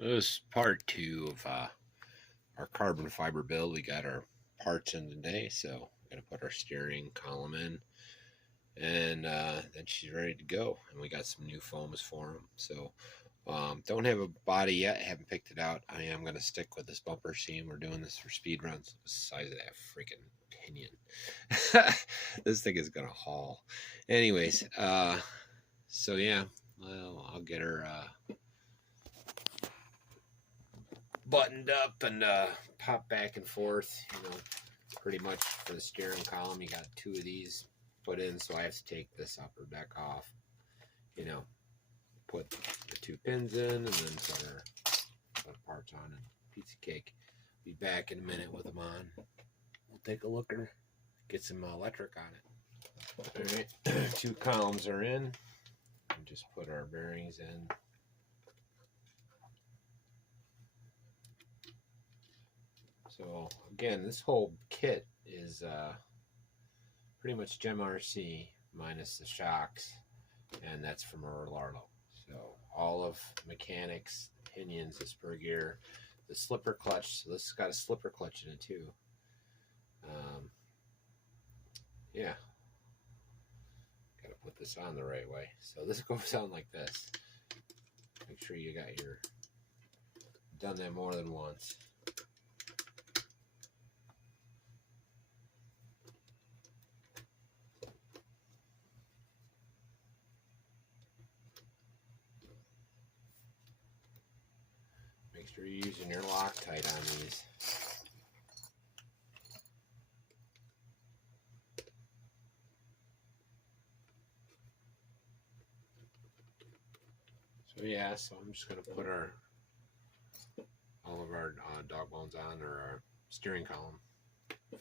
This is part 2 of our carbon fiber build. We got our parts in today, so we're going to put our steering column in, and then she's ready to go. And we got some new foams for them. So don't have a body yet, haven't picked it out. I am going to stick with this bumper seam. We're doing this for speed runs. The size of that freaking pinion. This thing is going to haul. Anyways, so yeah, well, I'll get her buttoned up and pop back and forth. Pretty much for the steering column, you got 2 of these put in, so I have to take this upper deck off. Put the 2 pins in, and then put parts on, and pizza cake. Be back in a minute with them on. We'll take a looker, get some electric on it. All right, 2 columns are in, and just put our bearings in. So again, this whole kit is pretty much GEMRC minus the shocks, and that's from Rlaarlo. So all of mechanics, pinions, the spur gear, the slipper clutch. So this has got a slipper clutch in it too. Yeah, got to put this on the right way. So this goes on like this. Make sure you got your done that more than once. Make sure you're using your Loctite on these. So yeah, so I'm just going to put all of our dog bones on, or our steering column.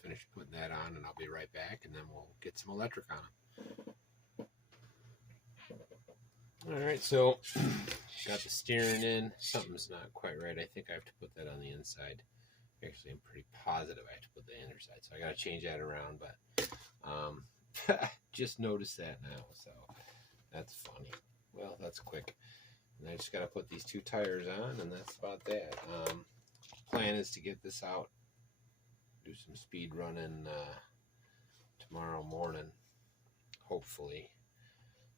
Finish putting that on, and I'll be right back, and then we'll get some electric on them. Alright, so got the steering in. Something's not quite right. I think I have to put that on the inside. Actually, I'm pretty positive I have to put the inner side, so I got to change that around, but just noticed that now, so that's funny. Well, that's quick. And I just got to put these 2 tires on, and that's about that. Plan is to get this out, do some speed running tomorrow morning, hopefully.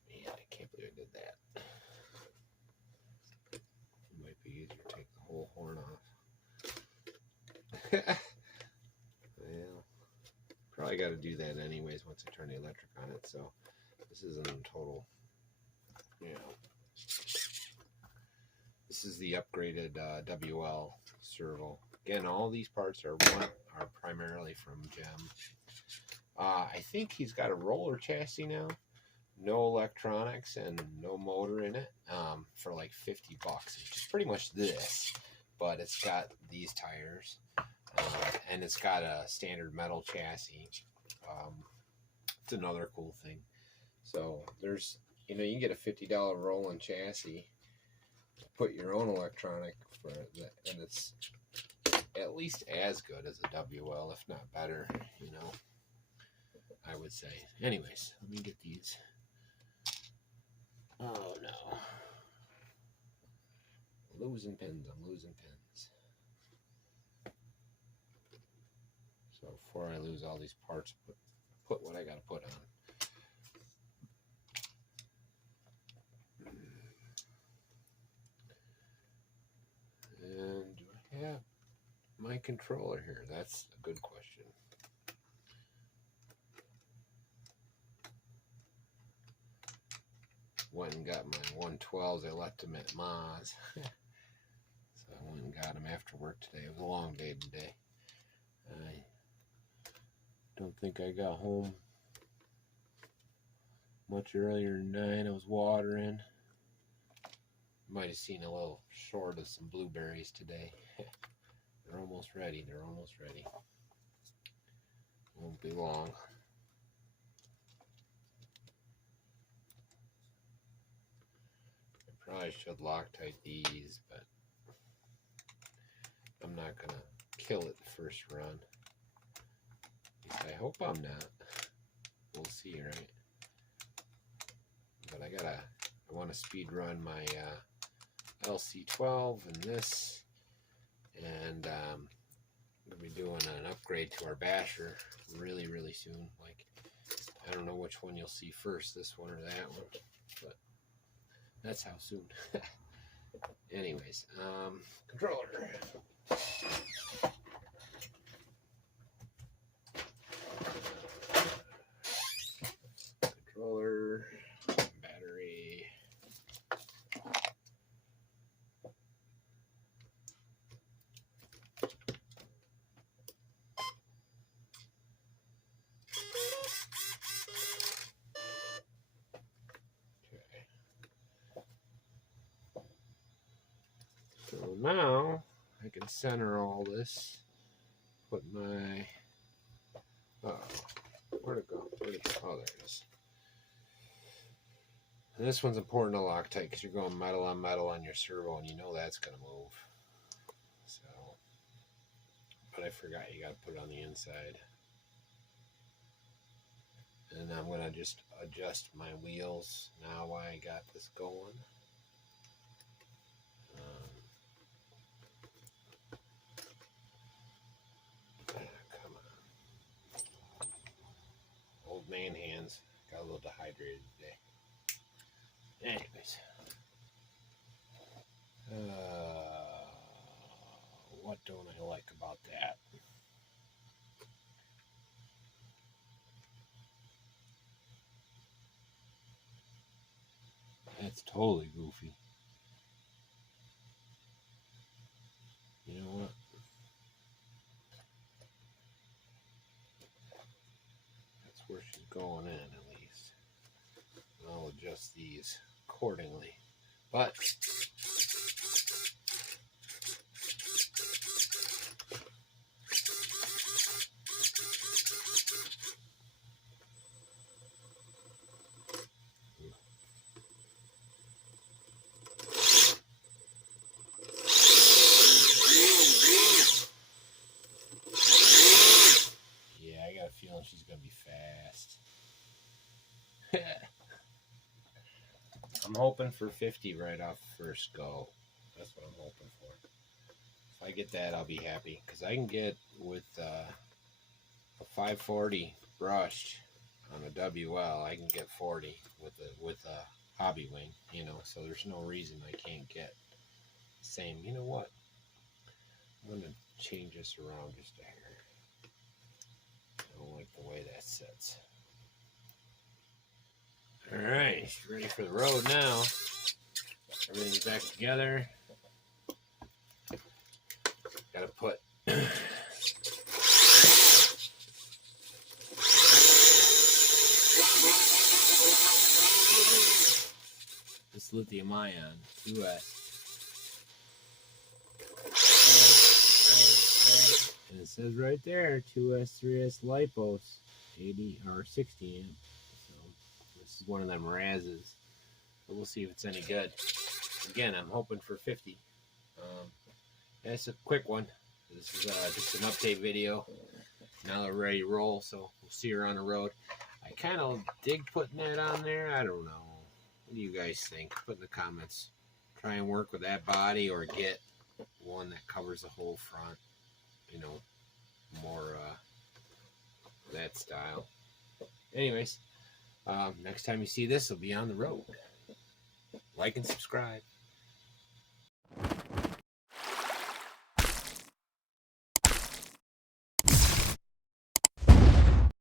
Man, I can't believe I did that. It might be easier to take the whole horn off. Well, probably got to do that anyways once I turn the electric on it, so this isn't in total, This is the upgraded WL servo. Again, all these parts are primarily from GEM. I think he's got a roller chassis now, no electronics and no motor in it, for like $50. It's just pretty much this, but it's got these tires, and it's got a standard metal chassis. It's another cool thing. So there's, you can get a $50 rolling chassis, put your own electronic for it, and it's at least as good as a WL, if not better, I would say. Anyways, let me get these. Oh no, losing pins. I'm losing pins. So before I lose all these parts, put what I gotta put on. And do I have my controller here? That's a good question. Went and got my 112s. I left them at Ma's. So I went and got them after work today. It was a long day today. I don't think I got home much earlier than 9. I was watering. Might have seen a little short of some blueberries today. They're almost ready. They're almost ready. Won't be long. I probably should Loctite these, but I'm not going to kill it the first run. At least I hope I'm not. We'll see, right? But I want to speed run my LC12 and this, and we'll be doing an upgrade to our basher really soon. Like, I don't know which one you'll see first, this one or that one, but that's how soon. Anyways, controller. Controller, battery. Okay. So now I can center all this. Put my, where'd it go? Oh, there it is. And this one's important to Loctite because you're going metal on your servo, and you know that's going to move. So, but I forgot you got to put it on the inside. And I'm going to just adjust my wheels now while I got this going. Come on. Old man hands. Got a little dehydrated today. Anyways. What don't I like about that? That's totally goofy. You know what? That's where she's going in, at least. I'll adjust these accordingly. But feeling she's gonna be fast. I'm hoping for 50 right off the first go. That's what I'm hoping for. If I get that, I'll be happy, because I can get with a 540 brushed on a WL. I can get 40 with a hobby wing, you know. So there's no reason I can't get the same. You know what? I'm gonna change this around just a hair. I don't like the way that sits. Alright, ready for the road now. Everything's back together. Gotta put this lithium ion 2S. And it says right there 2S 3S lipos 80 or 60 amp. So this is one of them Razes. But we'll see if it's any good. Again, I'm hoping for 50. It's a quick one. This is just an update video. Now they're ready to roll, so we'll see her on the road. I kind of dig putting that on there. I don't know. What do you guys think? Put in the comments. Try and work with that body, or get one that covers the whole front. You know, more that style. Anyways, next time you see this, it'll be on the road. Like and subscribe.